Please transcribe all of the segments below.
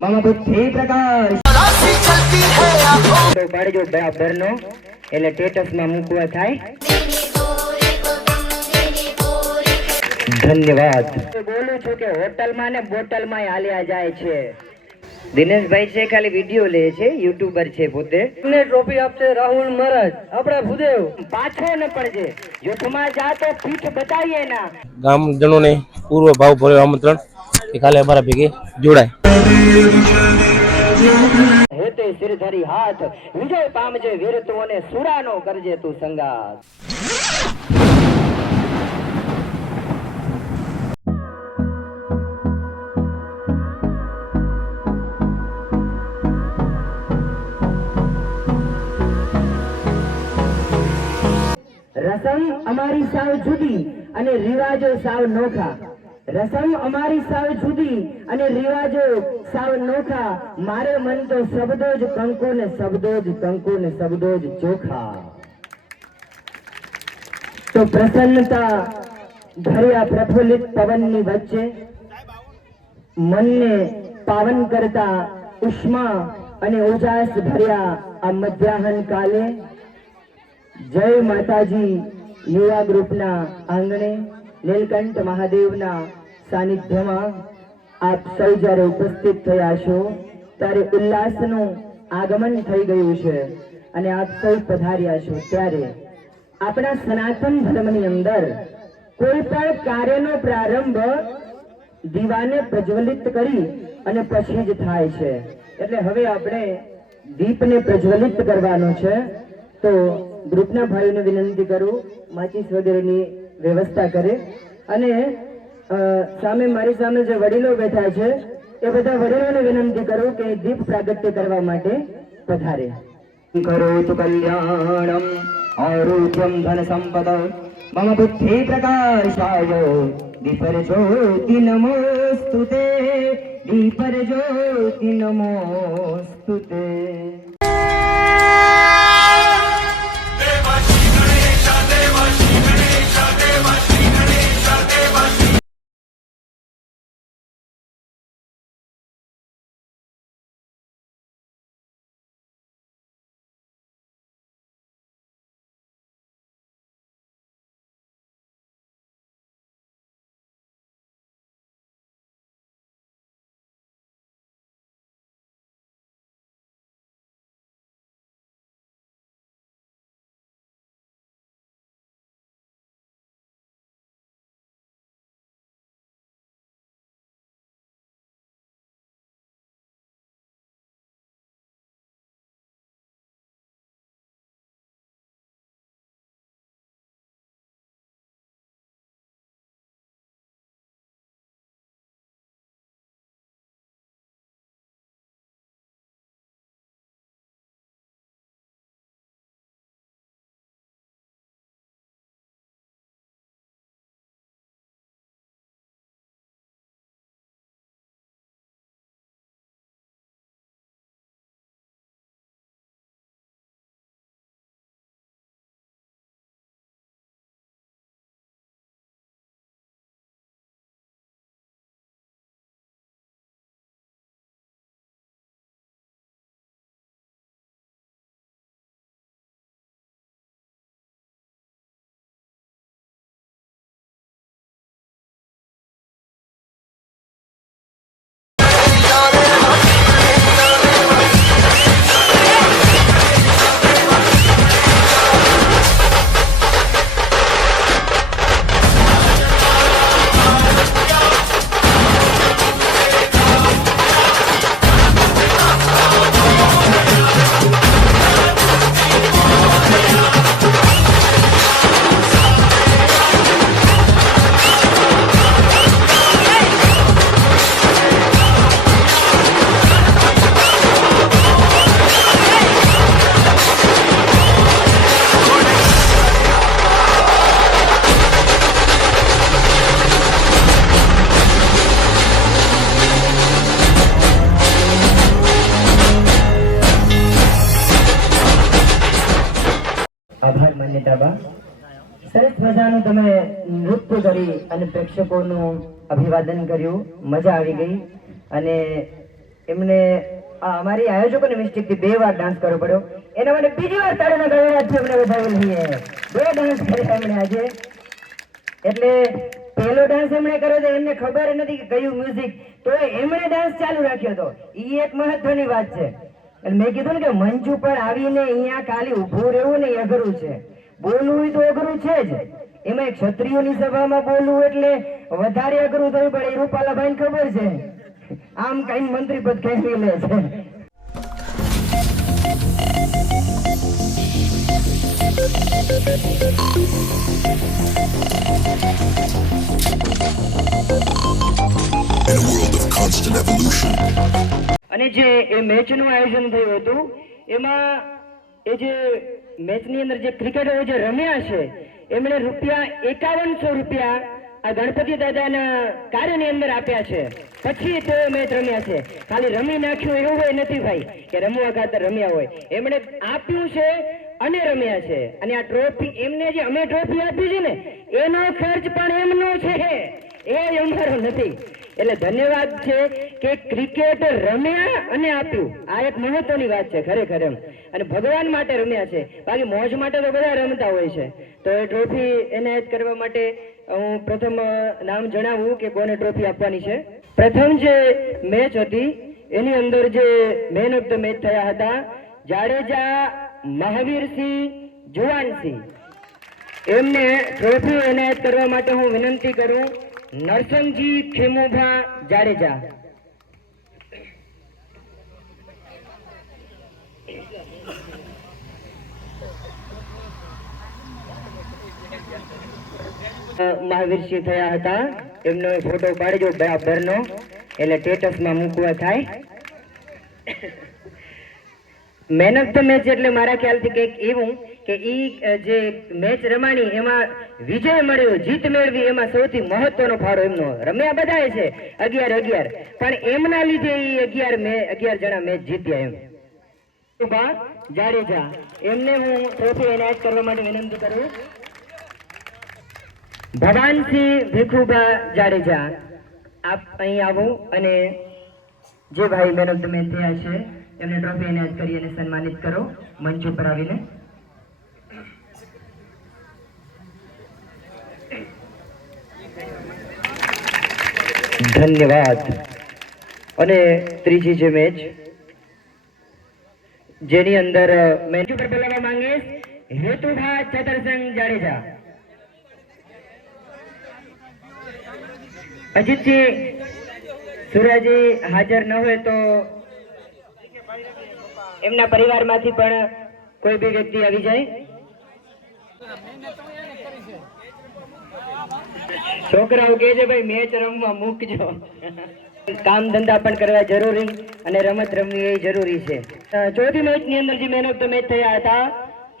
मम बुद्धि प्रकाश तो पाड़જો બરાબરનો એટલે સ્ટેટસ માં મૂકવા થાય। ધન્યવાદ। બોલું છું કે હોટલ માં ને બોટલ માં હાલ્યા જાય છે। દિનેશ ભાઈ છે ખાલી વિડિયો લે છે, યુટ્યુબર છે પોતે। ને ટ્રોફી આપશે રાહુલ મહારાજ આપડા ભૂદેવ। પાછો ન પડજે, યુદ્ધમાં જા તો પીઠ બતાવીએ ના। ગામજનોને પૂર્વ ભાવભર્યું આમંત્રણ કે કાલે અમારા ભેગે જોડાય। હેતે સિરધરી હાથ વિજય પામજે વીરત્વને સુરાનો કરજે તું સંગાત। રસમ અમારી સાવ જુદી અને રિવાજો સાવ નોખા। રસમ અમારી સાવ જુદી અને રિવાજો સાવ નોખા। મારે મન તો શબ્દો જ કંકુ ને શબ્દો જ કંકુ ને શબ્દો જ ચોખા। તો પ્રસન્નતા ભર્યા પ્રફુલ્લિત પવનની વચ્ચે મનને પાવન કરતા ઉષ્મા અને ઉજાસ ભર્યા આ મધ્યાહન કાલે जय माताजी युवा ग्रुपना आंगणे नीलकंठ महादेवना सानिध्यमां आप सौ જ્યારે ઉપસ્થિત થયા છો ત્યારે ઉલ્લાસનું આગમન થઈ ગયું છે અને આપ સૌ પધાર્યા છો। ત્યારે આપણા સનાતન ધર્મની અંદર કોઈ પણ કાર્યનો પ્રારંભ દીવાને પ્રજ્વલિત કરી અને પછી જ થાય છે। એટલે હવે આપણે દીપને પ્રજ્વલિત કરવાનો છે। તો ग्रुपना भाई ने विनंती करूं माचिस वगैरह व्यवस्था करे अने सामे मारी सामे जो वडीलो बैठा है ए बधा वडीलोने विनंती करूं के दीप प्रागट्य करवा माटे पधारे। करोतु कल्याणम आरोग्यम धन संपद मम बुद्धि प्रकाशाय दीपरज्योति नमोस्तुते दीपरज्योति नमोस्तुते। આભાર માન્યતાબા। સરસ મજાનું તમે નૃત્ય કરી અને પ્રેક્ષકોનું અભિવાદન કર્યું, મજા આવી ગઈ અને એમને અમારી આયોજકોની મિસ્ટેકથી 2 વાર ડાન્સ કરવો પડ્યો. એના માટે બીજી વાર તાળીના ગળગડાટથી અમને વધાવી લઈએ. 2 ડાન્સ કર્યા એમણે આજે. એટલે પહેલો ડાન્સ એમણે કર્યો તો એમને ખબર નથી કે કયું મ્યુઝિક, તો એમણે ડાન્સ ચાલુ રાખ્યો હતો. એ એક મહત્વની વાત છે. અને મેં કીધું ને કે મંચ ઉપર આવીને અહીંયા ખાલી ઊભું રહેવું ને એ અઘરું છે, બોલવું તો અઘરું છે જ. એમાં ક્ષત્રિયોની સભામાં બોલવું એટલે વધારે અઘરું થયું. પણ એ રૂપાલાભાઈને ખબર છે, આમ કઈ મંત્રી પદ ખેંચી લે છે. In a world of constant evolution, અને જે એ મેચનું આયોજન થયું હતું એમાં એ જે મેચની અંદર જે ક્રિકેટરો જે રમ્યા છે એમણે ₹5100 આ ગણપતિ દાદાના કાર્યની અંદર આપ્યા છે. પછી તેઓ મેચ રમ્યા છે. ખાલી રમી નાખ્યું એવું હોય નથી ભાઈ કે રમવા ખાતર રમ્યા હોય. એમણે આપ્યું છે અને રમ્યા છે. અને આ ટ્રોફી એમને જે અમે ટ્રોફી આપી છે ને એનો ખર્ચ પણ એમનો છે, એ અમારો નથી. એટલે ધન્યવાદ છે કે ક્રિકેટ રમ્યા અને આપ્યું. આ એક મહત્વની વાત છે ખરેખર એમ. અને ભગવાન માટે રમ્યા છે, બાકી મોજ માટે તો બધા રમતા હોય છે. તો એ ટ્રોફી એનાયત કરવા માટે હું પ્રથમ નામ જણાવું કે કોને ટ્રોફી આપવાની છે. પ્રથમ જે મેચ હતી એની અંદર જે મેન ઓફ ધ મેચ થયા હતા જાડેજા મહાવીરસિંહ જુવાનસિંહ. એમને ટ્રોફી એનાયત કરવા માટે હું વિનંતી કરું નરસંગજી ખેમુભા જાડેજા. મહાવીરસિંહ થયા હતા. એમનો ફોટો પાડજો બરાબરનો, એટલે સ્ટેટસમાં મૂકવા થાય. મેન ઓફ ધ મેચ એટલે મારા ખ્યાલથી કંઈક એવું કે ઈ જે મેચ રમાણી એમાં વિજય મળ્યો, જીત મેળવી, એમાં સૌથી મહત્વનો ફાળો એમનો. રમ્યા બધાએ છે 11-11, પણ એમના લીધે ઈ 11 જણા મેચ જીત્યા એમ. જાડેજા એમને હું ટ્રોફી એનાયત કરવા માટે વિનંતી કરું. ભવાનસિંહ ભીખુભા જાડેજા, આપ અહીં આવો અને જે ભાઈ મેન ઓફ ધ મેચ થયા છે એમને ટ્રોફી એનાયત કરી અને સન્માનિત કરો મંચ ઉપર આવીને. ધન્યવાદ. અને ત્રીજી જે મેચ જેની અંદર મંચ ઉપર બોલાવવા માંગીશ હેતુભા ચતરસંગ જાડેજા. અજીતજી સુરાજી હાજર ન હોય તો એમના પરિવારમાંથી પણ કોઈ બી વ્યક્તિ આવી જાય. છોકરાઓ કહે છે ભાઈ મેચ રમવા મૂકજો. કામ ધંધા પણ કરવા જરૂરી અને રમત રમવી એ જરૂરી છે. ચોથી મેચ ની અંદર જે મેન ઓફ ધ મેચ થયા હતા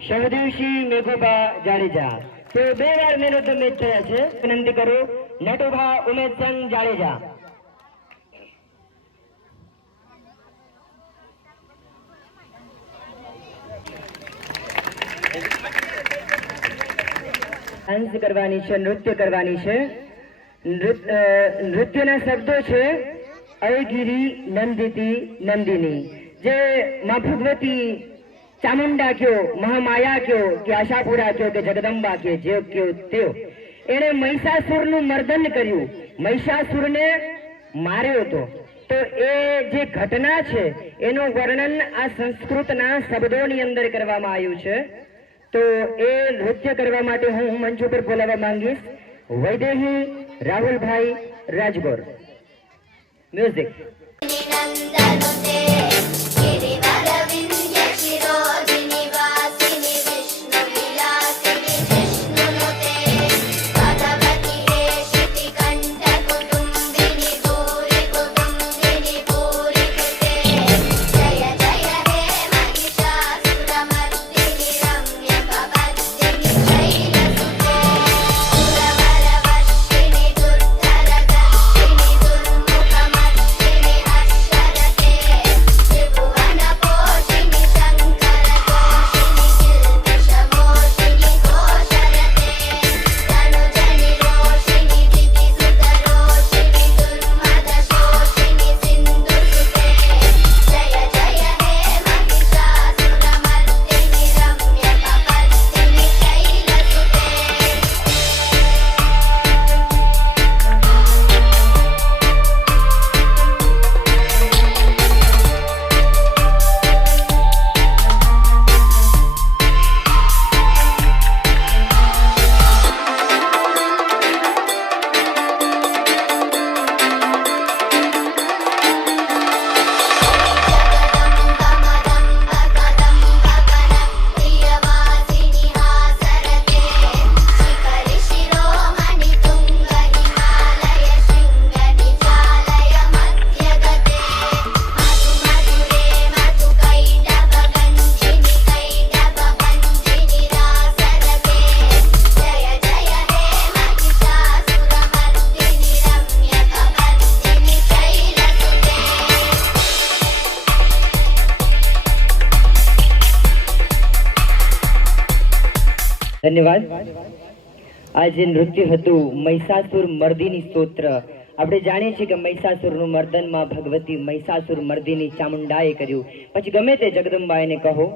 શહદેવસિંહ મેઘુભા જાડેજા. તો 2 વાર મેન ઓફ ધ મેચ થયા છે. વિનંતી કરું નટુભા ઉમેદસિંહ જાડેજા. ડાન્સ કરવાની છે, નૃત્ય કરવાની છે. નૃત્યના શબ્દો છે અયગીરી નંદિતી નંદિની. જે માં ભગવતી ચામુંડા કયો, મહામાયા કયો કે આશાપુરા કયો કે જગદંબા કયો, જે કયો તેઓ, એણે મહિષાસુરનું મર્દન કર્યું, મહિષાસુરને માર્યો હતો. તો એ જે ઘટના છે એનું વર્ણન આ સંસ્કૃતના શબ્દોની અંદર કરવામાં આવ્યું છે. તો એ નૃત્ય કરવા માટે હું મંચ ઉપર બોલાવવા માંગીશ વૈદેહી રાહુલભાઈ રાજગોર. મ્યુઝિક. ધન્યવાદ. આજે નૃત્ય હતું મહિષાસુર મર્દિની સ્તોત્ર. આપણે જાણીએ છીએ કે મહિષાસુરનું મર્દનમાં ભગવતી મહિષાસુર મર્દિની ચામુંડાએ કર્યું. પછી ગમે તે જગદંબાઈને કહો.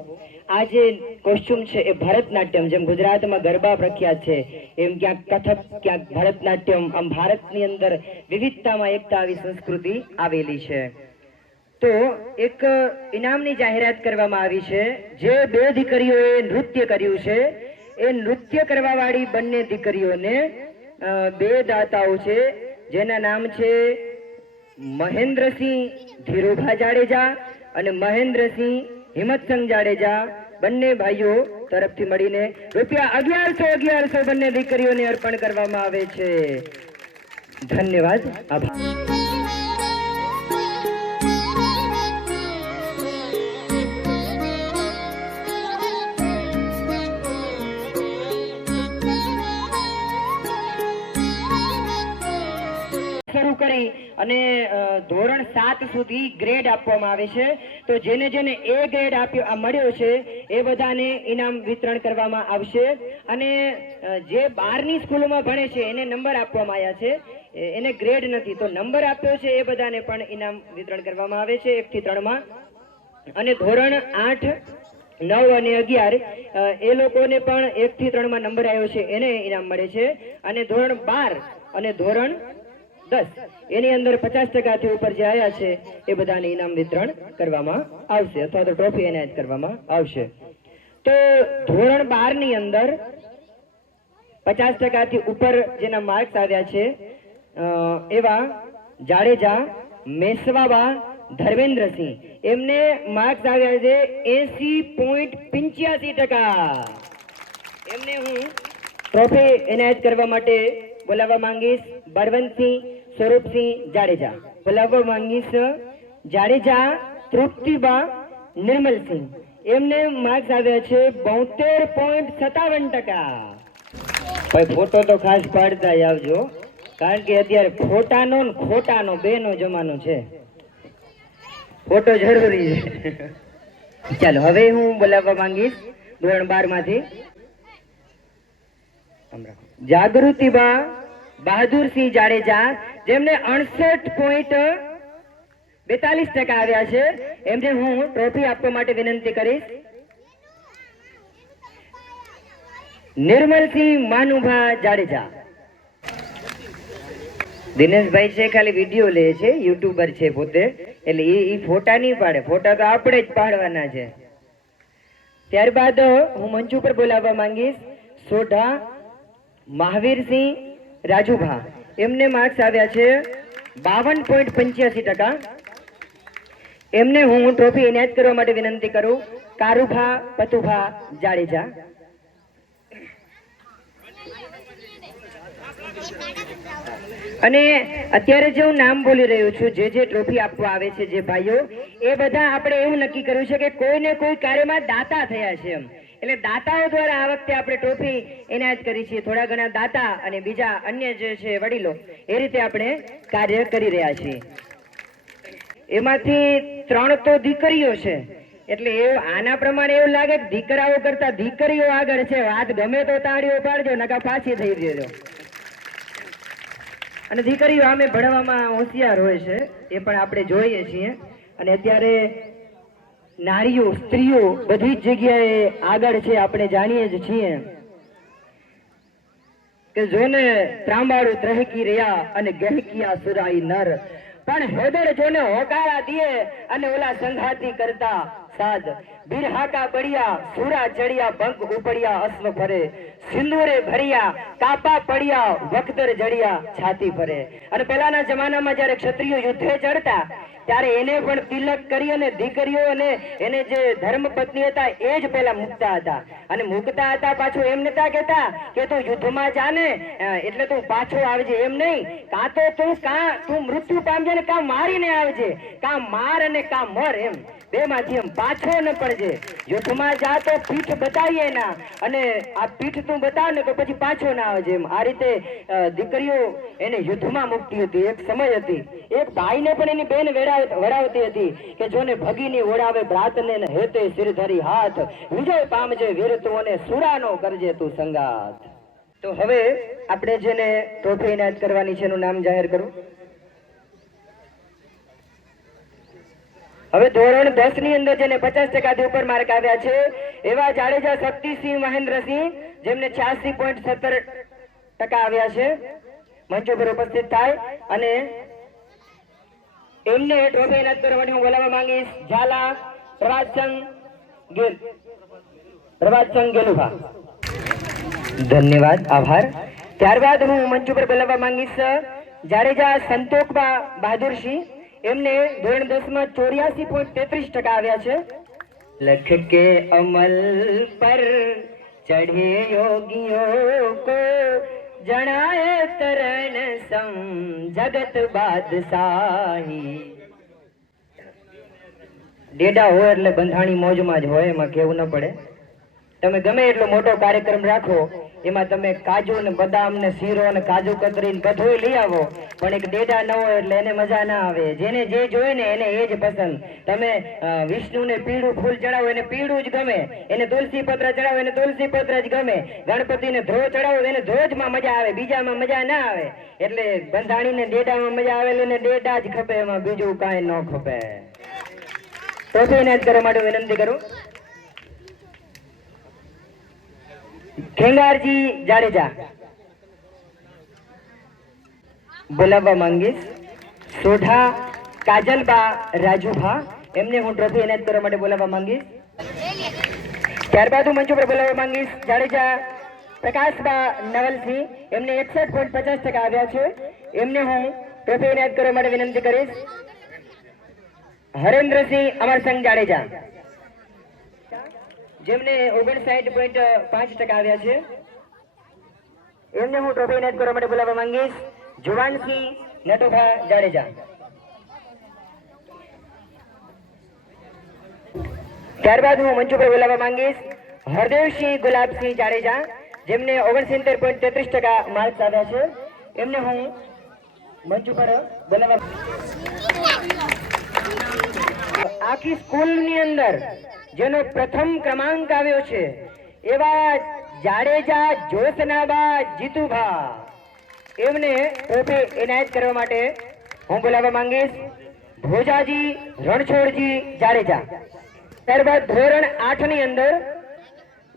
આ જે કોસ્ચ્યુમ છે એ ભરતનાટ્યમ, જેમ ગુજરાતમાં ગરબા પ્રખ્યાત છે એમ ક્યાંક કથક, ક્યાંક ભરતનાટ્યમ, આમ ભારતની અંદર વિવિધતામાં એકતા આવી સંસ્કૃતિ આવેલી છે. તો એક ઇનામની જાહેરાત કરવામાં આવી છે. જે બે દીકરીઓએ નૃત્ય કર્યું છે એ નૃત્ય કરવા વાળી બંને દીકરીઓને બે દાતાઓ છે, જેના નામ છે મહેન્દ્રસિંહ ધીરુભા જાડેજા અને મહેન્દ્રસિંહ હિંમતસંગ જાડેજા. બંને ભાઈઓ તરફથી મળીને રૂપિયા 1100 બંને દીકરીઓને અર્પણ કરવામાં આવે છે. ધન્યવાદ. આભાર. શરૂ કરી અને ધોરણ 7 સુધી ગ્રેડ આપવામાં આવે છે. તો જેને જેને એ ગ્રેડ મળ્યો છે એ બધાને ઇનામ વિતરણ કરવામાં આવશે. અને જે 12ની સ્કૂલોમાં ભણે છે એને નંબર આપવામાં આવ્યા છે, એને ગ્રેડ નથી, તો નંબર આપ્યો છે એ બધાને પણ ઇનામ વિતરણ કરવામાં આવે છે 1 થી 3 માં. અને ધોરણ 8, 9 અને 11 એ લોકોને પણ 1 થી 3 માં નંબર આવ્યો છે એને ઇનામ મળે છે. અને ધોરણ 12 અને ધોરણ 10 એની અંદર 50% થી ઉપર જે આવ્યા છે એ બધાને ઇનામ વિતરણ કરવામાં આવશે અથવા તો ટ્રોફી એનાયત કરવામાં આવશે. તો ધોરણ 12 ની અંદર 50% થી ઉપર જેના માર્ક્સ આવ્યા છે એવા જાડેજા મેસવાબા ધર્મેન્દ્રસિંહ, એમને માર્ક્સ આવ્યા છે 80.85%. એમને હું ટ્રોફી એનાયત કરવા માટે બોલાવવા માંગીશ બળવંતસિંહ સ્વરૂપસિંહ જાડેજા. બોલાવવા માંગીશ જાડેજા તૃપ્તિબા નિર્મલસિંહ, એમને માર્ક્સ આવ્યા છે 72.57%. ભાઈ ફોટો તો ખાસ પાડતા આવજો, કારણ કે અત્યારે ફોટાનો ને ખોટાનો બેનો જમાનો છે. ફોટો જરૂરી છે. ચાલો હવે હું બોલાવવા માંગીશ ધોરણ 12 માંથી જાગૃતિબા બહાદુરસિંહ જાડેજા, જેમને 68.42% આવ્યા છે. એમને હું ટ્રોફી આપવા માટે વિનંતી કરીશ. નિર્મલસિંહ માનુભા જાડેજા. દિનેશભાઈ છે ખાલી વિડીયો લે છે, યુટ્યુબર છે પોતે, એટલે એ ફોટા નહીં પાડે, ફોટા તો આપણે જ પાડવાના છે. ત્યારબાદ હું મંચ ઉપર બોલાવવા માંગીશ સોઢા મહાવીરસિંહ રાજુભા, એમને માર્ક્સ આવ્યા છે 52.85%. એમને હું ટ્રોફી એનાયત કરવા માટે વિનંતી કરું કારુભા પતુભા જાડેજા. અને અત્યારે જે હું નામ બોલી રહ્યો છું, જે ટ્રોફી આપવા આવે છે જે ભાઈઓ, એ બધા આપણે એવું નક્કી કર્યું છે કે કોઈને કોઈ કાર્યમાં દાતા થયા છે એમ, એટલે દાતાઓ દ્વારા આ વખતે આપણે ટ્રોફી એનાયત કરી છે. થોડા ઘણા દાતા અને બીજા અન્ય જે છે વડીલો, એ રીતે આપણે કાર્ય કરી રહ્યા છીએ. એમાંથી 3 તો દીકરીઓ છે, એટલે આના પ્રમાણે એવું લાગે કે દીકરાઓ કરતા દીકરીઓ આગળ છે. વાત ગમે તો તાળીઓ પાડજો, નકા પાછી થઈ જજો. અને દીકરીઓ આમે ભણવામાં હોશિયાર હોય છે, એ પણ આપણે જોઈએ છીએ. અને અત્યારે નારીઓ, સ્ત્રીઓ બધી જ જગ્યાએ આગળ છે, આપણે જાણીએ જ છીએ કે જોને ત્રાંબાળું ત્રહકી રહ્યા અને ગહેકિયા સુરાઈ નર, પણ હેદર જોને હોકારા દિયે અને ઓલા સંઘાતી કરતા સાદ. બિરહાકા બળિયા સુરા ચડિયા બંક ઉપડ્યા અશ્વ ફરે, સિંદૂરે ભર્યા કાપા પડ્યા વખતર જડિયા છાતી ફરે. અને પહેલાના જમાનામાં જ્યારે ક્ષત્રિયો યુદ્ધે ચડતા ત્યારે એને પણ તિલક કરી અને દીકરીઓ અને એને જે ધર્મ પત્ની હતા એ જ પેલા મૂકતા હતા. અને મૂકતા હતા પાછું એમ નતા કહેતા કે તું યુદ્ધમાં જાને એટલે તું પાછો આવજે, એમ નહીં. કાં તો તું મૃત્યુ પામજે ને કાં મારીને આવજે, કાં માર અને કાં મર, એમ બે માંથી એમ પાછો ન પડજે. યુદ્ધમાં જા તો પીઠ બતાવીએ ના, અને આ પીઠ તું બતાવ ને તો પછી પાછો ના આવે. જેમ આ રીતે દીકરીઓ એને યુદ્ધમાં મૂકતી હતી. એક સમય હતી, એક ભાઈને પણ એની બેન વડાવતી હતી કે જોને ભગીની ઓળાવે બ્રાતને ને હેતે શિરધરી હાથ, વિજય પામજે વીર તું અને સુરાનો કરજે તું સંગાત. તો હવે આપણે જેને ટ્રોફી એનાયત કરવાની છે એનું નામ જાહેર કરું. હવે ધોરણ 10 ની અંદર જેને 50% થી ઉપર માર્ક આવ્યા છે એવા જાડેજા શક્તિસિંહ મહેન્દ્રસિંહ, જેમને 86.17% આવ્યા છે, મંચ ઉપર ઉપસ્થિત થાય અને એમને ટ્રોફી એનાયત કરવા માટે હું બોલાવવા માંગીશ ઝાલા પ્રભાતચંદ ગેલુભા. ધન્યવાદ, આભાર. ત્યારબાદ હું મંચ ઉપર બોલાવવા માંગીશ જાડેજા સંતોકબા બહાદુરસિંહ, એમને ધોરણ 10 માં 84.33% આવ્યા છે. લખ કે અમલ પર ચढ़े योगियों को जनाए तरण सम जगत बादशाही. ડેડા હોય એટલે બંધાણી મોજમાં જ હોય, એમાં કેવું ન પડે. તમે ગમે એટલો મોટો કાર્યક્રમ રાખો, એમાં તમે કાજુ ને બદામ ને શીરો ને કાજુ કતરી ને બધું લઈ આવો, પણ એક ડેડા ન હોય એટલે એને મજા ના આવે. જેને જે જોઈએ ને એને એ જ પસંદ. તમે વિષ્ણુને પીળું ફૂલ ચડાવો એને પીળું જ ગમે, એને તુલસી પત્ર ચડાવો એને તુલસી પત્ર જ ગમે, ગણપતિને ધ્રો ચડાવો એને ધ્રોજમાં મજા આવે, બીજામાં મજા ના આવે. એટલે બંધાણીને ડેડામાં મજા આવેલી ને ડેડા જ ખપે, એમાં બીજું કાંઈ ન ખપે. ટ્રોફી એનાયત કરવા માટે વિનંતી કરું ખેંગારજી જાડેજા. બોલાવવા માંગીશ સોઢા કાજલબા રાજુભા, એમને હું ટ્રોફી એનાયત કરવા માટે બોલાવવા માંગીશ. ત્યારબાદ હું મંચ ઉપર બોલાવવા માંગીશ જાડેજા પ્રકાશબા નવલસિંહ, એમને 61.50% આવ્યા છે, એમને હું ટ્રોફી એનાયત કરવા માટે વિનંતી કરીશ. હરેન્દ્રસિંહ અમરસંગ જાડેજા, જેમને 59.5% આવ્યા છે, એમને હું ટ્રોફી એનાયત કરવા માટે બોલાવવા માંગીશ જુવાનસિંહ નટુભા જાડેજા. ત્યારબાદ હું મંચ ઉપર બોલાવવા માંગીશ હરદેવસિંહ ગુલાબસિંહ જાડેજા, જેમને 69.33% માર્ક્સ આવ્યા છે, એમને હું મંચ ઉપર બોલાવવા. આખી સ્કૂલની અંદર જેનો પ્રથમ ક્રમાંક આવ્યો છે એવા જાડેજા જ્યોત્સનાબા જીતુભા, એમને ટ્રોફી એનાયત કરવા માટે હું બોલાવવા માંગીશ ભોજાજી રણછોડજી જાડેજા. ત્યારબાદ ધોરણ 8 ની અંદર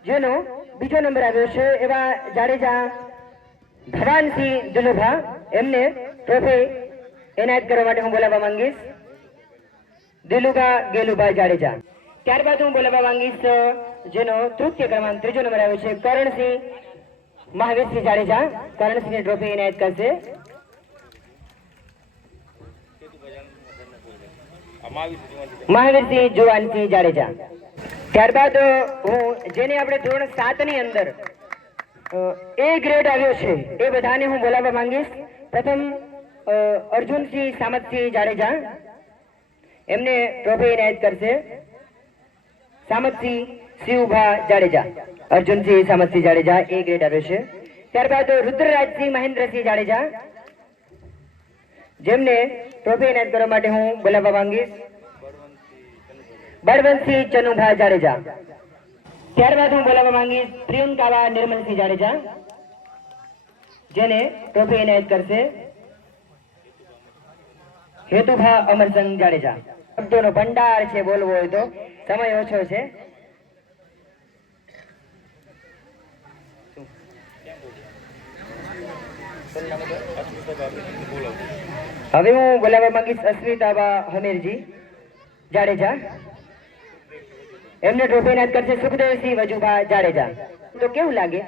જેનો બીજો નંબર આવ્યો છે એવા જાડેજા ભવાનસિંહ દુલુભા, એમને ટ્રોફી એનાયત કરવા માટે હું બોલાવવા માંગીશ દિલુભા ગેલુભા જાડેજા. ત્યારબાદ હું બોલાવવા માંગીશ જેનો તૃતીય ક્રમાંક ત્રીજો નંબર આવ્યો છે કરણસિંહ મહાવીરસિંહ જાડેજા, કરણસિંહની ટ્રોફી એનાયત કરશે. મહાવીરસિંહ જુવાનસિંહ જાડેજા. ત્યારબાદ હું જેને આપણે ધોરણ 7 ની અંદર એ ગ્રેડ આવ્યો છે એ બધાને હું બોલાવવા માંગીશ. પ્રથમ અર્જુનસિંહ સામતસિંહ જાડેજા, એમને ટ્રોફી એનાયત કરશે સામતસિંહ શિવભા જાડેજા. અર્જુનસિંહ સામતસિંહ જાડેજા એ ગ્રેડ આવ્યો છે. ત્યારબાદ રુદ્રરાજસિંહ મહેન્દ્રસિંહ જાડેજા, જેમને ટ્રોફી એનાયત કરવા માટે હું બોલાવવા માંગીશ બળવંતસિંહ ચનુભા જાડેજા. ત્યારબાદ હું બોલાવવા માંગીશ પ્રિયંકાબા નિર્મલસિંહ જાડેજા, જેને ટ્રોફી એનાયત કરશે હેતુભા અમરસંગ જાડેજા. શબ્દોનો ભંડાર છે, બોલવો હોય તો સમય ઓછો છે. હવે હું બોલાવવા માંગીશ અસ્મિતાબા હમીરજી જાડેજા. એમને ટ્રોફી એનાયત કરશે સુખદેવસિંહ વજુભા જાડેજા. તો કેવું લાગે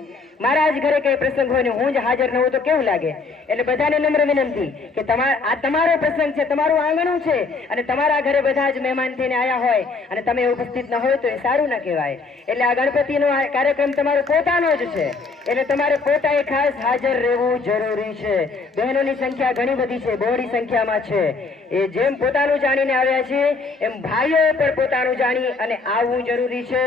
મારા જ ઘરે કઈ પ્રસંગ હોય ને હું જ હાજર ન હોઉં તો કેવું લાગે? એટલે બધાને નમ્ર વિનંતી કે આ તમારો પ્રસંગ છે, તમારું આંગણું છે અને તમારા ઘરે બધા જ મહેમાન થઈને આવ્યા હોય અને તમે ઉપસ્થિત ન હોય તો એ સારું ના કહેવાય. એટલે આ ગણપતિનો કાર્યક્રમ તમારો પોતાનો જ છે, એટલે તમારે પોતાએ ખાસ હાજર રહેવું જરૂરી છે. બહેનોની સંખ્યા ઘણી બધી છે, બહોળી સંખ્યામાં છે. એ જેમ પોતાનું જાણીને આવ્યા છે એમ ભાઈઓ પણ પોતાનું જાણી અને આવવું જરૂરી છે.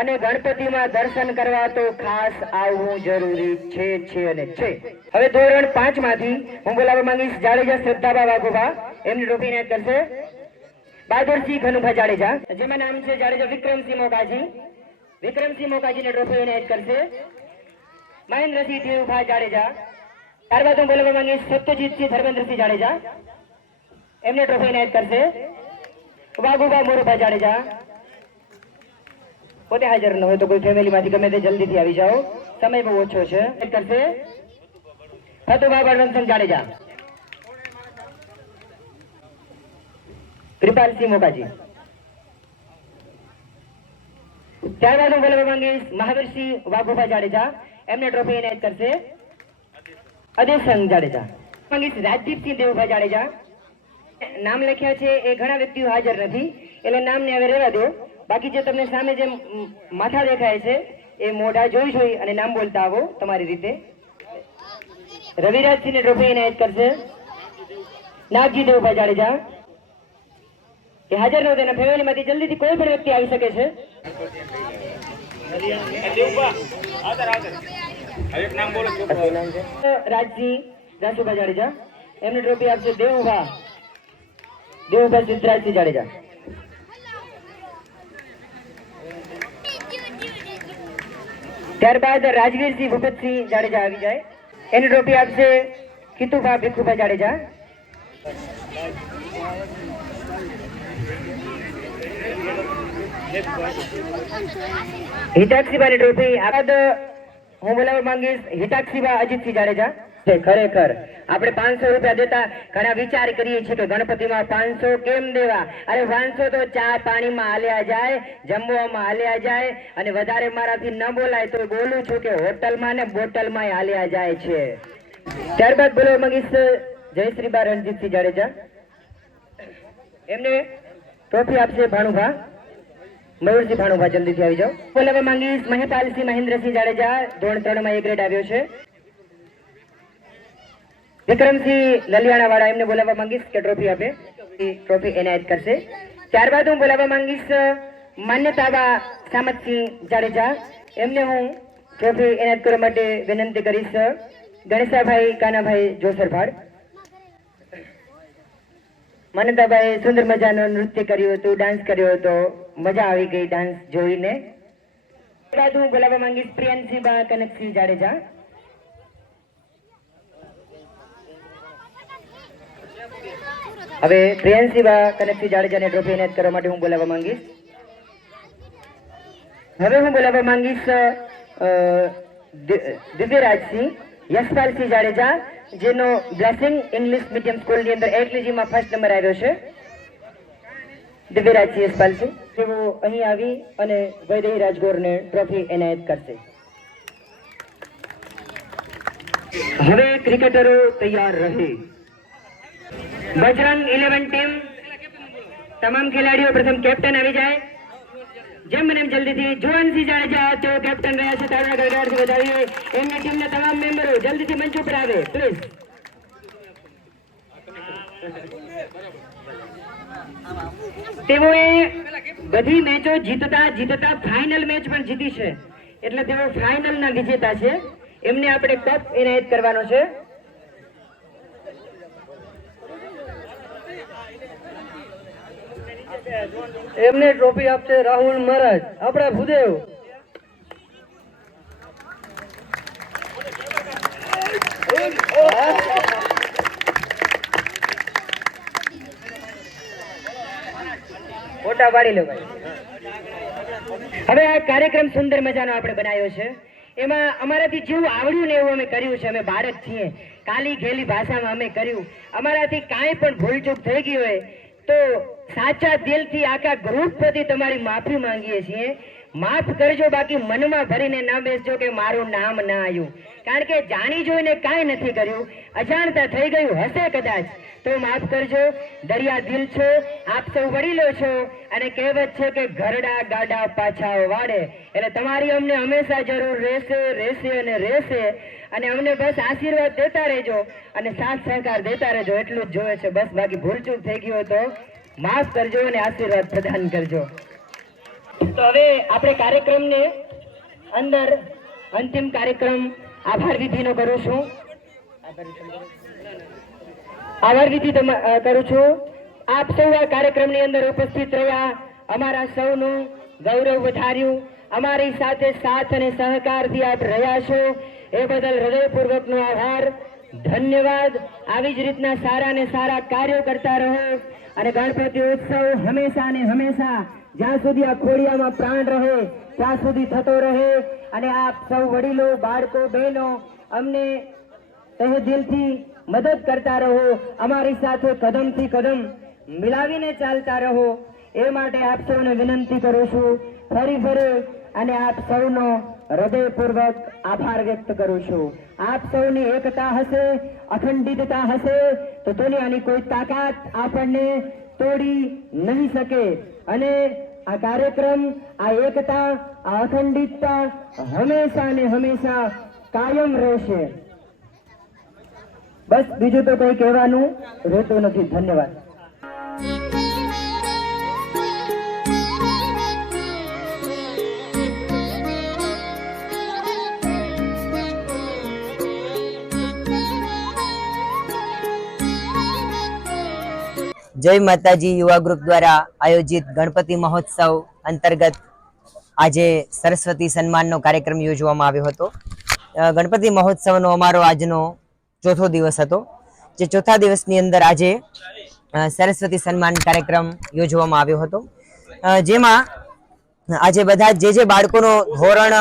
અને ગણપતિમાં દર્શન કરવા તો ખાસ આવવું જરૂરી છે અને છે. હવે ધોરણ 5 માંથી હું બોલાવવા માંગીશ જાડેજા શ્રદ્ધાબા વાઘોબા. એમની ટ્રોફી એનાયત કરશે બહાદુરસિંહ ઘનુભા જાડેજા, જેમાં નામ છે જાડેજા વિક્રમસિંહ મોકાજી. વિક્રમસિંહ મોકાજીને ટ્રોફી એનાયત કરશે મહેન્દ્રસિંહ દેવભા જાડેજા. ત્યારબાદ હું બોલાવવા માંગીશ સત્યજીતસિંહ ધર્મેન્દ્રસિંહ જાડેજા. એમને ટ્રોફી એનાયત કરશે વાઘુબા મોરુભા જાડેજા. પોતે હાજર ન હોય તો કોઈ ફેમિલીમાંથી ગમે તે જલ્દીથી આવી જાઓ, સમય બહુ ઓછો છે. કરશે ફતુભા બળવંતસિંહ જાડેજા. કૃપાલસિંહ મોકાજી. ત્યારબાદ હું બોલાવવા માંગીશ મહાવીરસિંહ વાઘુભા જાડેજા. એમને ટ્રોફી એનાયત કરશે અદેશંગ જાડેજા. માંગીશ રાજદીપસિંહ દેવભા જાડેજા. નામ લખ્યા છે એ ઘણા વ્યક્તિઓ હાજર નથી એટલે નામને હવે રહેવા દો. બાકી જે તમને સામે જે માથા દેખાય છે એ મોઢા જોઈ અને નામ બોલતા આવો તમારી રીતે. રવિરાજસિંહને ટ્રોફી એનાયત કરશે નાગજી દેવભા જાડેજા. એ હાજર ન તેના ફેમિલીમાંથી જલ્દીથી કોઈ પણ વ્યક્તિ આવી શકે છે. રાજસિંહ જાસુભા જાડેજા. એમને ટ્રોફી આપશે દેવુભા સિદ્ધરાજસિંહ જાડેજા. ત્યારબાદ રાજવીરસિંહ ભૂપતસિંહ જાડેજા આવી જાય. એની ટ્રોફી આપશે કીતુભા ભીખુભા જાડેજા. હિતાક્ષીભાની ટ્રોફી આબાદ હું બોલાવવા માંગીશ હિતાક્ષીભા અજીતસિંહ જાડેજા. ખરેખર આપણે 500 રૂપિયા દેતા ઘણા વિચાર કરીએ છીએ કે ગણપતિમાં 500 કેમ દેવા. અરે 500 તો ચા પાણીમાં હાલ્યા જાય, જમવામાં હાલ્યા જાય અને વધારે મારાથી ન બોલાય તો બોલું છું કે હોટલમાં ને બોટલમાં હાલ્યા જાય છે. ત્યારબાદ બોલાવવા માંગીશ જયશ્રીબા રણજીતસિંહ જાડેજા. એમને ટ્રોફી આપશે ભાણુભા મયુરસિંહ ભાણુભા. જલ્દીથી આવી જાઓ. બોલાવવા માંગીશ મહેપાલસિંહ મહેન્દ્રસિંહ જાડેજા. ધોરણ 3 માં A ગ્રેડ આવ્યો છે. વિક્રમસિંહ લલિયાણાવાળા. એમને બોલાવવા માંગીશ કે ટ્રોફી આપે. ટ્રોફી એનાયત કરશે. ત્યારબાદ હું બોલાવવા માંગીશ માન્યતાબા સામતસિંહ જાડેજા. એમને હું ટ્રોફી એનાયત કરવા માટે વિનંતી કરીશ ગણેશાભાઈ કાનાભાઈ જોસરભાડ. માન્યતાભાઈ સુંદર મજાનું નૃત્ય કર્યું હતું, ડાન્સ કર્યો હતો, મજા આવી ગઈ ડાન્સ જોઈને. ત્યારબાદ હું બોલાવવા માંગીશ પ્રિયંશીબા કનકસિંહ જાડેજા. હવે પ્રિયંશીબા કનકસિંહ જાડેજાને ટ્રોફી એનાયત કરવા માટે હું બોલાવવા માંગીશ. હવે હું બોલાવવા માંગીશ દિવ્યરાજસિંહ યશપાલસિંહ જાડેજા, જેનો બ્લેસિંગ ઇંગ્લિશ મીડિયમ સ્કૂલની અંદર એટલીજીમાં ફર્સ્ટ નંબર આવ્યો છે. દિવ્યરાજસિંહ યશપાલસિંહ તેઓ અહીં આવી અને વૈદેહી રાજગોરને ટ્રોફી એનાયત કરશે. હવે ક્રિકેટરો તૈયાર રહે. બજરંગ 11 ટીમ તમામ ખેલાડીઓ પ્રથમ કેપ્ટન આવી જાય. જેમ મને જલ્દીથી જુવાનસિંહ જાડેજા તેઓ કેપ્ટન રહ્યા છે. તાળીના ગડગડાટથી વધાવીએ. એમની ટીમના તમામ મેમ્બરો જલ્દીથી મંચ ઉપર આવે પ્લીઝ. તેઓએ બધી મેચો જીતતા ફાઇનલ મેચ પણ જીતી છે એટલે તેઓ ફાઇનલના વિજેતા છે. એમને આપણે કપ એનાયત કરવાનો છે. એમને ટ્રોફી આપશે રાહુલ મહારાજ, આપણા ભૂદેવ. ફોટા પાડી લો ભાઈ. હવે આ કાર્યક્રમ સુંદર મજાનો આપણે બનાવ્યો છે. એમાં અમારાથી જેવું આવડ્યું ને એવું અમે કર્યું છે. અમે બાળક છીએ, કાલી ઘેલી ભાષામાં અમે કર્યું. અમારાથી કાંઈ પણ ભૂલચૂક થઈ ગઈ હોય તો સાચા દિલથી આખા ગ્રુપ પરથી તમારી માફી માંગીએ છીએ. માફ કરજો, બાકી મનમાં ભરીને ના બેસજો કે મારું નામ ના આવ્યું. કારણ કે જાણી જોઈને કાંઈ નથી કર્યું, અજાણતા થઈ ગયું હશે કદાચ, તો માફ કરજો. દરિયા દિલ છો, આપ સૌ વડીલો છો, અને કહેવત છે કે ઘરડા ગાડા પાછા વાળે. એટલે તમારી અમને હંમેશા જરૂર રહેશે અને રહેશે. અને અમને બસ આશીર્વાદ દેતા રહેજો અને સાથ સહકાર દેતા રહેજો, એટલું જ જોઈએ છે બસ. બાકી ભૂલચૂક થઈ ગયું હોય તો માફ કરજો અને આશીર્વાદ પ્રદાન કરજો. તો હવે આપણે કાર્યક્રમને અંદર અંતિમ કાર્યક્રમ આભાર વિધિનો કરું છું. આભાર વિધિ કરું છું. આપ સૌ આ કાર્યક્રમની અંદર ઉપસ્થિત રહ્યા, અમારા સૌનું ગૌરવ વધાર્યું, અમારી સાથે સાથ અને સહકારથી આપ રહ્યા છો એ બદલ હૃદયપૂર્વકનો આભાર, ધન્યવાદ. આવી જ રીતના સારા ને સારા કાર્યો કરતા રહો અને ગણપતિ ઉત્સવ હંમેશા ને હંમેશા જ્યાં સુધી આ ખોડિયામાં પ્રાણ રહે ત્યાં સુધી થતો રહે. અને આપ સૌ વડીલો, બાળકો, બહેનો અમને તહે દિલથી મદદ કરતા રહો, અમારી સાથે કદમથી કદમ મિલાવીને ચાલતા રહો, એ માટે આપ સૌને વિનંતી કરું છું ફરી અને આપ સૌનો હૃદયપૂર્વક આભાર વ્યક્ત કરું છું. આપ સૌની એકતા હશે, અખંડિતતા હશે તો દુનિયાની કોઈ તાકાત આપણને તોડી નહીં શકે. અને આ કાર્યક્રમ, આ એકતા, આ અખંડિતતા હંમેશા ને હંમેશા કાયમ રહેશે. બસ બીજું તો કંઈ કહેવાનું રહેતું નથી. ધન્યવાદ. જય માતાજી યુવા ગ્રુપ દ્વારા આયોજિત ગણપતિ મહોત્સવ અંતર્ગત આજે સરસ્વતી સન્માનનો કાર્યક્રમ યોજવામાં આવ્યો હતો. ગણપતિ મહોત્સવનો અમારો આજનો ચોથો દિવસ હતો. જે ચોથા દિવસની અંદર આજે સરસ્વતી સન્માન કાર્યક્રમ યોજવામાં આવ્યો હતો, જેમાં આજે બધા જે બાળકોનો ધોરણ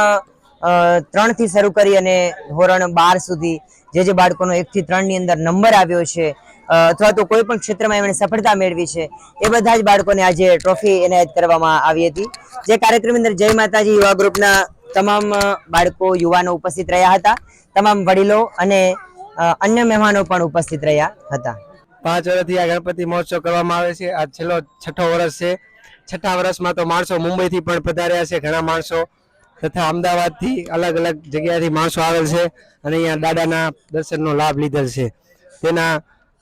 3 થી શરૂ કરી અને ધોરણ 12 સુધી જે બાળકોનો 1 થી 3 ની અંદર નંબર આવ્યો છે અથવા તો કોઈ પણ ક્ષેત્રમાં એમણે સફળતા મેળવી છે એ બધા જ બાળકોને આજે ટ્રોફી એનાયત કરવામાં આવી હતી. જે કાર્યક્રમની અંદર જય માતાજી યુવા ગ્રુપના તમામ બાળકો, યુવાનો ઉપસ્થિત રહ્યા હતા. તમામ વડીલો અને અન્ય મહેમાનો પણ ઉપસ્થિત રહ્યા હતા. 5 વર્ષથી આ ગણપતિ મહોત્સવ કરવામાં આવે છે. આ છેલ્લો 6થો વર્ષ છે. 6થા વર્ષમાં તો માણસો મુંબઈથી પણ પધાર્યા છે, ઘણા માણસો, તથા અમદાવાદથી અલગ અલગ જગ્યાએથી માણસો આવેલ છે અને અહીંયા દાદાના દર્શનનો લાભ લીધેલ છે. તેના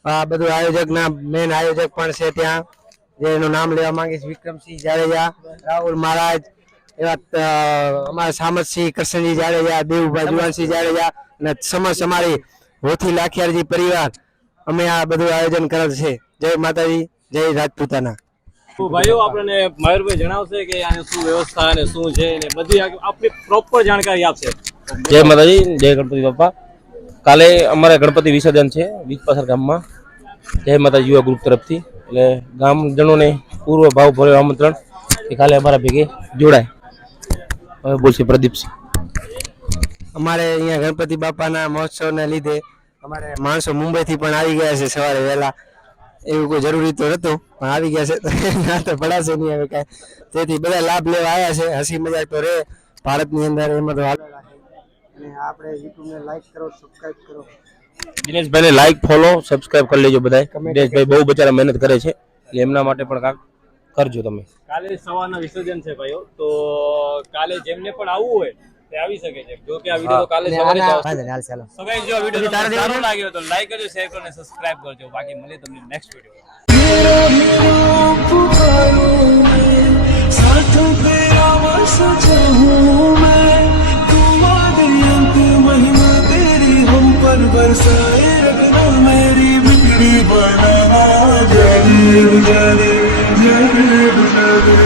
આ બધું આયોજકના મેન આયોજક પણ છે ત્યાં, જેનું નામ લેવા માંગીશ, વિક્રમસિંહ જાડેજા, રાહુલ મહારાજ, એવા અમારા સામતસિંહ, કૃષ્ણજી જાડેજા, દેવુભાઈ જુવાનસિંહ જાડેજા અને સમસ્ત અમારી હોથી લાખિયારજી પરિવાર, અમે આ બધું આયોજન કરેલ છે. જય માતાજી, જય રાજપૂતાના. ભાઈઓ આપણને મયુરભાઈ જણાવશે કે આની શું વ્યવસ્થા અને શું છે ને બધી આપણી પ્રોપર જાણકારી આપશે. જય માતાજી, જય ગણપતિ બાપા. કાલે અમારે ગણપતિ વિસર્જન છે વીજપાસર ગામમાં, જય માતાજી યુવા ગ્રુપ તરફથી. એટલે ગામજનોને પૂર્વ ભાવભર્યું આમંત્રણ કે કાલે અમારા ભેગે જોડાય. હવે બોલશે પ્રદીપસિંહ. અમારે અહીંયા ગણપતિ બાપાના મહોત્સવને લીધે અમારે માણસો મુંબઈથી પણ આવી ગયા છે સવારે વહેલા. એવું કોઈ જરૂરી તો નહોતું પણ આવી ગયા છે, ના તો પડાશે નહીં હવે કાંઈ. તેથી બધા લાભ લેવા આવ્યા છે. હસી મજાક તો રહે ભારતની અંદર, એમાં તો હાલ. અને આપણે યુટ્યુબને લાઈક કરો, સબસ્ક્રાઇબ કરો. દિનેશભાઈને લાઈક, ફોલો, સબસ્ક્રાઇબ કરી લેજો બધા. દિનેશભાઈ બહુ બચારા મહેનત કરે છે, એટલે એમના માટે પણ કાંક કરજો તમે. કાલે સવારના વિસર્જન છે ભાઈઓ, તો કાલે જેમને પણ આવવું હોય તે આવી શકે છે. જો કે આ વિડિયો તો કાલે સવારે જ આવશે. તો ગાઈસ, જો આ વિડિયો તમને સારો લાગ્યો તો લાઈક કરજો, શેર કરજો અને સબસ્ક્રાઇબ કરજો. બાકી મળીએ તમને નેક્સ્ટ વિડિયો. बरसाए रखना मेरी बिगड़ी बनाना जरूर